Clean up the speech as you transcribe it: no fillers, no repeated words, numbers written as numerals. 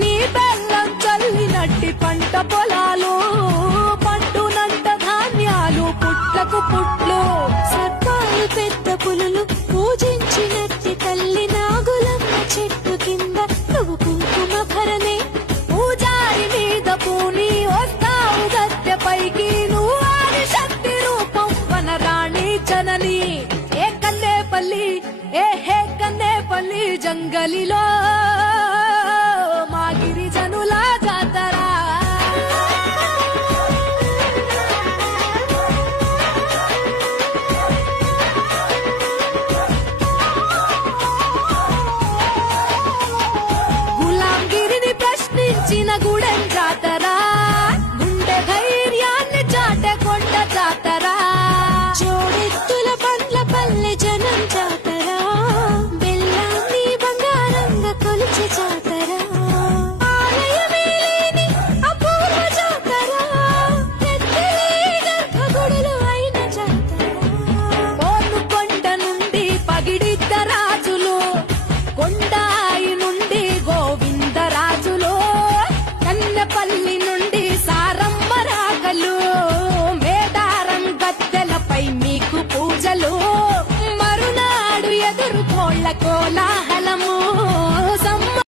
నీ బెల్లం చల్లినట్టి పంట పొలాలు, పండునంట ధాన్యాలు, పుట్లకు పుట్లు, సర్పాలు పెద్ద పులులు పూజించినట్టి తల్లి నాగులమ్మ చెట్టు కింద నువ్వు కుంకుమ భరణే పూజారి మీద పూని వస్తావు గద్దెపైకి, నువ్వు ఆది శక్తి రూపం వనరాణి జనని. ఏ కన్నేపల్లి హే కన్నేపల్లి జంగలిలో మా గిరిజనుల జాతర. గులాంగిరిని ప్రశ్నించిన గుడెం జాతర, గుండె ధైర్యాన్ని చాటే కొండ జాతర, జోడెత్తుల పండ్ల పల్లె జనం జాతర, బెల్లాన్ని బంగారంగా కొలిచే జాతర, ఆలయమే లేని అపూర్వ జాతర, పెద్దలే గర్భగుడులు అయిన జాతర. కోనుకొండ నుండి పగిడిద్ద రాజులు, కొండాయి నుండి గోవిందరాజులు, కన్నెపల్లి నుండి సారమ్మ రాగలు, మేడారం గద్దెలపై మీకు పూజలు, మరునాడు ఎదురు కోళ్ళ కోలాహలం.